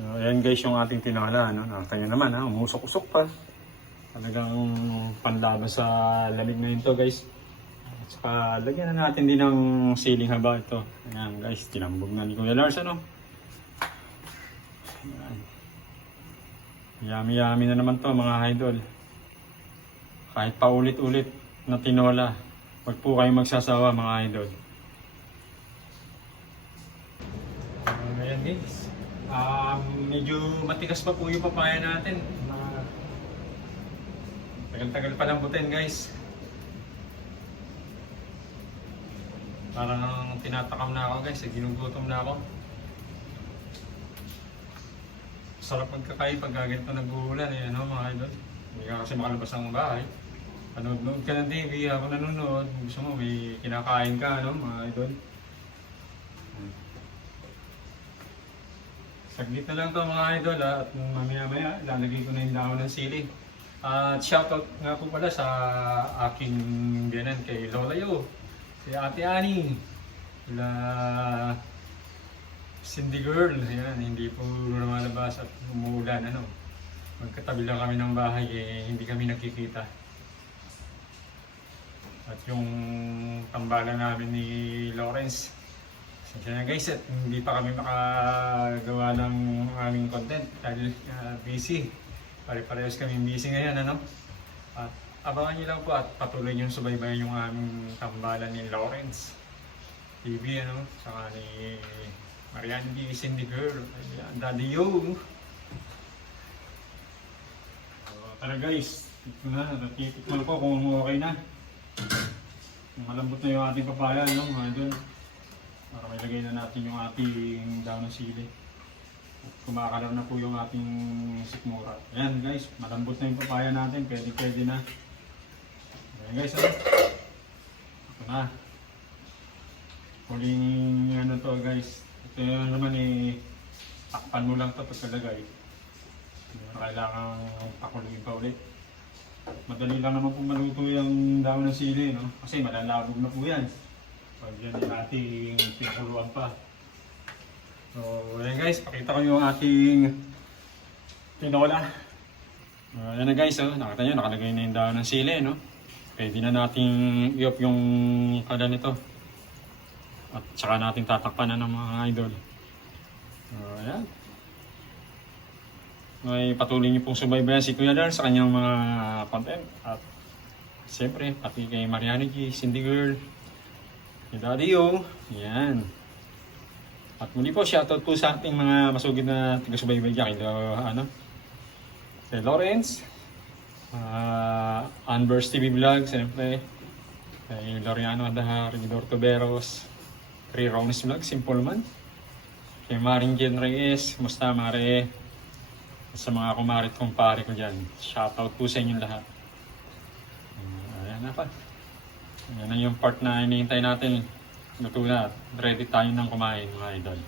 Ayan guys yung ating tinola. No? Nakita nyo naman, ha? Umusok-usok pa. Talagang panlaban sa lamig na ito guys. At saka lagyan na natin din ng ceiling haba ito. Ayan guys, tinambog na ni Kuya Lars. Ano? Ayan. Yummy na naman to mga idol. Kahit paulit-ulit na tinola, huwag po kayong magsasawa mga idol. Ayan guys. Medyo matigas pa po yung papaya natin. Tagal-tagal pa lambutin guys. Parang tinatakam na ako guys, ginugutom na ako. Sarap magkakain pag ganito nag-uulan eh, ano mga idol. Hindi ka kasi makalabas ng bahay. Panood-nood ka ng TV, ako nanonood. Gusto mo may kinakain ka, ano mga idol. Saglit na lang to mga idol at mamaya-maya lalagay ko na yung dahon ng sili. At shoutout nga po pala sa aking biyanan kay Lola Yo, si Ate Ani, la Cindy Girl. Ayan, hindi po lumalabas at umuulan. Ano, magkatabi lang kami ng bahay eh, hindi kami nakikita. At yung tambalan namin ni Lawrence, na guys, at hindi pa kami makagawa ng aming content dahil busy. Pare-parehas kami busy ngayon, ano? At abangan nyo lang po at patuloy nyo subaybayan yung aming tambalan ni Lawrence TV, ano? Saka ni Marianne D. Cindy Girl, Daddy Yo. So, tara guys, natitikman ko kung okay na. Malambot na yung ating papaya, no? Mga idol. Para may lagay na natin yung ating dahon ng sili. At kumakalaw na po yung ating sikmura. Ayan guys, malambot na yung papaya natin. Pwede na. Ayan guys, ano? Ito na. Huling ano to guys. Ito yun naman eh, takpan mo lang ito pagkalagay. Kailangan pakuluin pa ulit. Madali lang naman po maluto yung dahon ng sili, no? Kasi malalabog na po yan. Pag yan yung ating pinakuluan pa. So, ayan guys, pakita ko yung ating tinola. Ayan na guys, oh, nakita nyo, nakalagay na yung dahon ng sili, no? Pwede na nating i-off yung kada nito. At saka natin tatakpan na ng mga idol. So, ayan. May patuloy niyo pong subaybayan si Kuya Lars sa kanyang mga content. At siyempre, pati kay Marianne G, Cindy Girl, kay Daddy Yo, yan. At muli po, shoutout po sa ating mga masugid na taga-subaybay dyan. Kay Lawrence, Unburst TV Vlog, siyempre. Kay Loriano Adahar, Rigidor Tuberos, kay Ronis Vlog, Simple Man. Kay Maring Jen Reyes, kumusta Mare? Sa mga kumarit kumpare ko dyan, shoutout po sa inyong lahat. Ayan na pa. Ayan na yung part na hinihintay natin. Luto na. Ready tayo ng kumain mga idol.